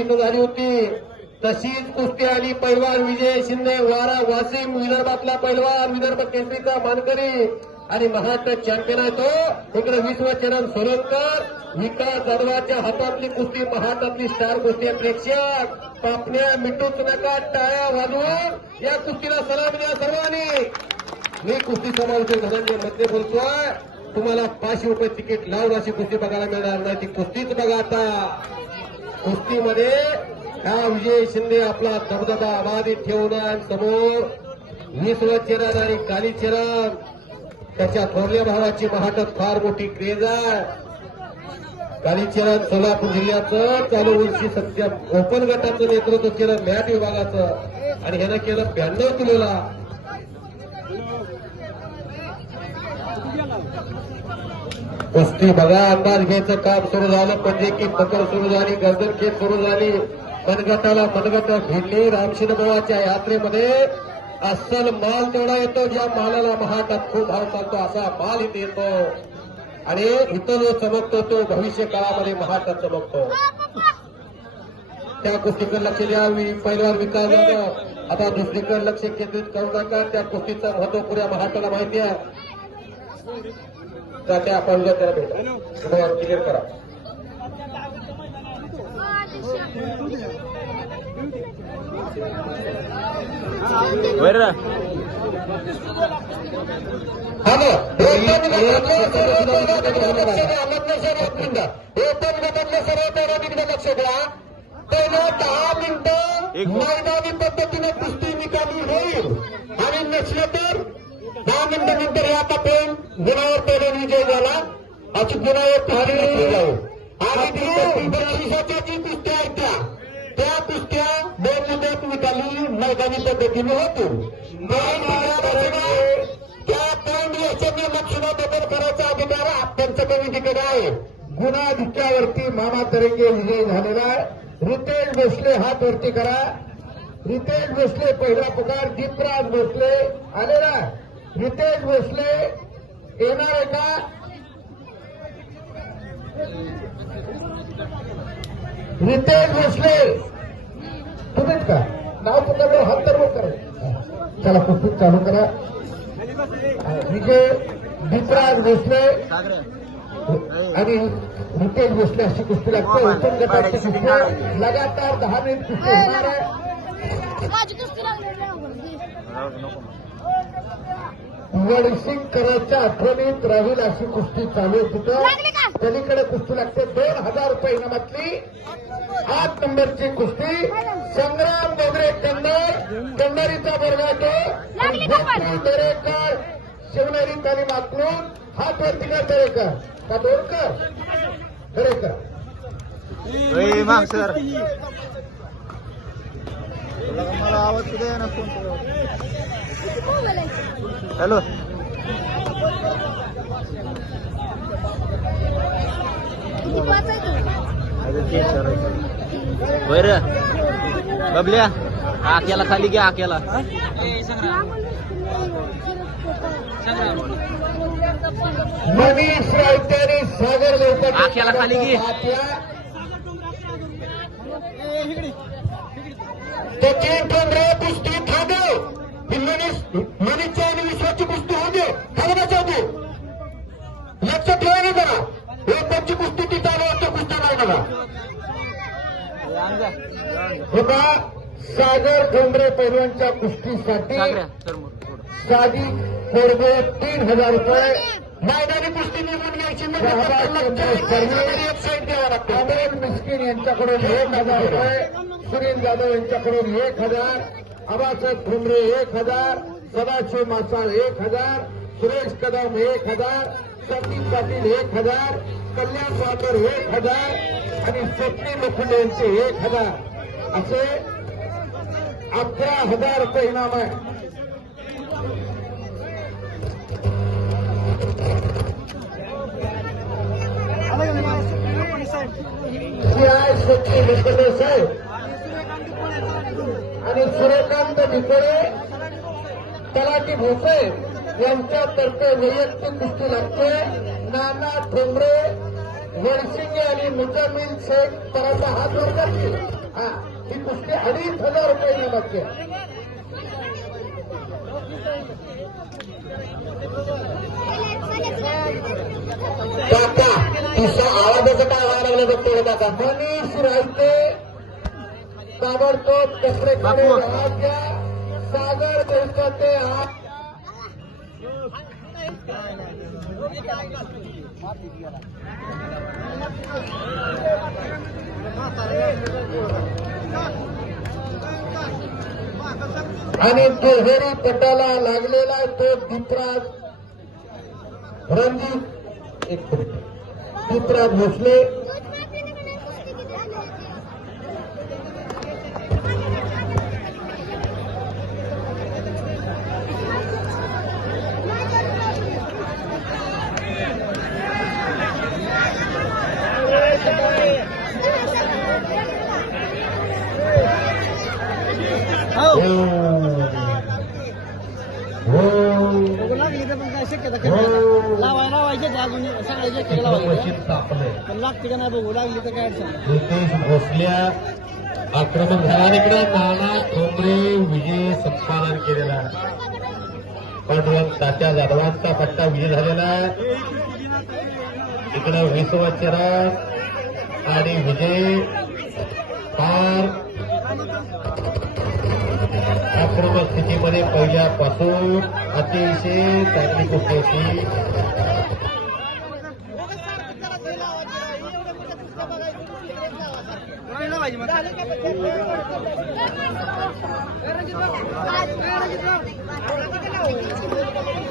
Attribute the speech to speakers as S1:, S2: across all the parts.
S1: इथं झाली होती. तशीच कुस्ती आणि पैलवान विजय शिंदे वारा वासिम विदर्भातला पैलवान विदर्भ केसरीचा मानकरी आणि महाराष्ट्र चॅम्पियन आहे तो. इकडे विश्वचरण सोलंकर विकास जडवाच्या हातातली कुस्ती महाराष्ट्रातली स्टार कुस्ती प्रेक्षक. पापण्या मिटूच नका टाळ्या वाजवून या कुस्तीला सलाम द्या सर्वांनी. मी कुस्ती समालोचक धनंजयमध्ये बोलतोय. तुम्हाला पाचशे रुपये तिकीट लावून अशी कुस्ती बघायला मिळणार नाही. ती कुस्तीच बघा आता. कुस्तीमध्ये हा विजय शिंदे आपला दबदबा अबाधित ठेवून आहे. समोर विश्व चरण आणि काली चरण त्याच्या थोरल्या भावाची महाटत फार मोठी क्रेज आहे कालीचरण सोलापूर जिल्ह्याचं चालू वर्षी सध्या ओपन गटाचं नेतृत्व केलं मॅट विभागाचं आणि ह्यानं केलं ब्याण्णव किलोला कुस्ती बघा अंदाज घ्यायचं काम सुरू झालं म्हणजे की पकड सुरू झाली गर्दन खेळ सुरू झाली. मनगटाला मनगट भिडली रामशिन भावाच्या यात्रेमध्ये. अस्सल माल तेवढा येतो ज्या मालाला महाटात खूप भाव चालतो असा माल इथे येतो. आणि इथं जो चमकतो तो भविष्य काळामध्ये महाटात चमकतो. त्या कुस्तीकडे लक्ष द्या पहिल्यावर विकास जाधव आता दुसरीकडे लक्ष केंद्रित करू नका त्या कुस्तीचं महत्त्व पुऱ्या महाटाला माहिती आहे. तर त्या आपण उद्या त्याला भेटा. क्लिअर करा. लक्ष द्या. दहा मिनिटं. मैदानी पद्धतीने कुस्ती निकाली होईल. आणि नसलं तर दहा मिनिटं नंतर या टप्प्यात गुणावर पहिला विजय झाला अशी गुणावर पहाडी नसली जाईल आणि ती बक्षिसाच्या जी कुस्त्या आहेत त्या त्या कुस्त्या दोन मुदत निकाली मैदानी पद्धतीने होतो त्या पॉईंट याच्या लक्षणा बदल करायचा अधिकार त्यांच्या कमिटीकडे आहे. गुणाधिक्यावरती मामा तरंगे विजय झालेला आहे. रितेश भोसले हात वरती करा. रितेश भोसले पहिला पुकार दीपराज भोसले आलेला आहे. रितेश भोसले येणार आहे का? रितेश भोसले. तुम्हीच का? नाव पुकारलं हात तर करा. चला कुस्ती चालू करा. विजय दीपराज भोसले आणि रितेश भोसले अशी कुस्ती लागते. ओपन गटाची कुस्ती. लगातार दहा मिनिट कुस्ती होणार आहे.
S2: माझी कुस्ती लागली
S1: वडसिंग करायच्या आठवणीत राहील अशी कुस्ती चालू आहे? तिथं. पलीकडे कुस्ती लागते. दोन हजार रुपये इनामातली. आठ नंबरची कुस्ती. संग्राम बोगरे कन्नड. कन्नडीचा
S2: का पण?
S1: दरेकर शिवनेरी तालीम आखलून हात वरती का दरेकर का दोरकर दरेकर
S3: माग सर. मला आवाज सुद्धा ना फोन हॅलो. बर बबल्या आक्याला खाली घ्या आक्याला आख्याला खाली घे.
S1: त्याची पंधरा कुस्ती थांबव ही मनीष मनीषच्या आणि विश्वाची कुस्ती होऊ दे थांबण्याच्या तू लक्ष ठेवा ना जरा. कुस्ती ती चालू असते कुस्ती नाही बघा. हे सागर ठोंबरे पैलवानच्या कुस्तीसाठी. साधी कोरबे तीन हजार रुपये. मैदानी कुस्ती निवडून घ्यायची द्यावा लागतो. अमोल मिस्किन यांच्याकडून एक हजार रुपये सुनील जाधव यांच्याकडून एक हजार आबासाहेब ठोंबरे एक हजार सदाशिव मासाळ एक हजार सुरेश कदम एक हजार सतीश पाटील एक हजार कल्याण वाकर एक हजार आणि स्वप्नी लोखंडे यांचे एक हजार. असे अकरा हजार रुपये इनाम आहे. साहेब आणि सूर्यकांत भिकोळे तलाठी भोसे यांच्यातर्फे वैयक्तिक कुस्ती लागते नाना ठोंबरे वडसिंगे आणि मुजामिल शेख पर्यंत हात वर करतील ही कुस्ती अडीच हजार रुपये नक्की काका तुझा आवाजाचं काय व्हायला लागलं बघतो काका. मनीष राहते ताबडतोब कचरेकडे सागर देशपांडे हात आणि दुहेरी पटाला लागलेला तो दीपराज. रणजित एक दीपराज भोसले.
S3: हो. अजून सगळ्या शक्यता
S1: एकदम
S3: लावायचे
S1: मशीन तापलंय.
S3: पण लागते का नाही बघू लागली तर काय अडचण नाही.
S1: रितेश भोसल्या आक्रमक झाला इकडे नाना ठोंबरे विजय संपादन केलेला. आहे पांडुरंग तात्या जाधवांचा पट्टा विजय झालेला. आहे इकडं विसव चरण आणि विजय. पार. आक्रमक स्थितीमध्ये पहिल्यापासून अतिशय चांगली कुस्ती होती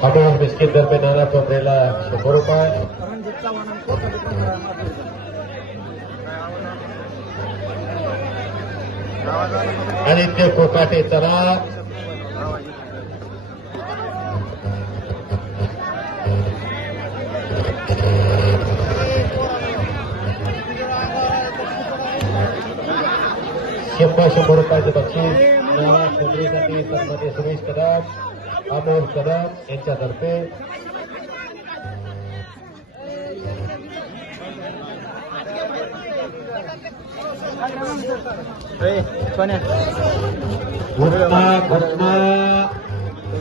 S1: हॉटेल बिस्किट दर्फे नाना टोपरेला शंभर रुपये. आणि ते कोकाटे चला. शंभर शंभर रुपयाचं बक्षीस टोपरेसाठी सन्मान्य सुरेश कदम अमोल कदम यांच्यातर्फे.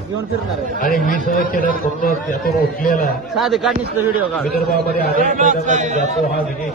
S3: घेऊन फिरणार.
S1: आणि वीस चरण म्हणून त्यातून उठलेला.
S3: साधे काढणीच व्हिडिओ
S1: विदर्भामध्ये अनेक जातो हा विजय.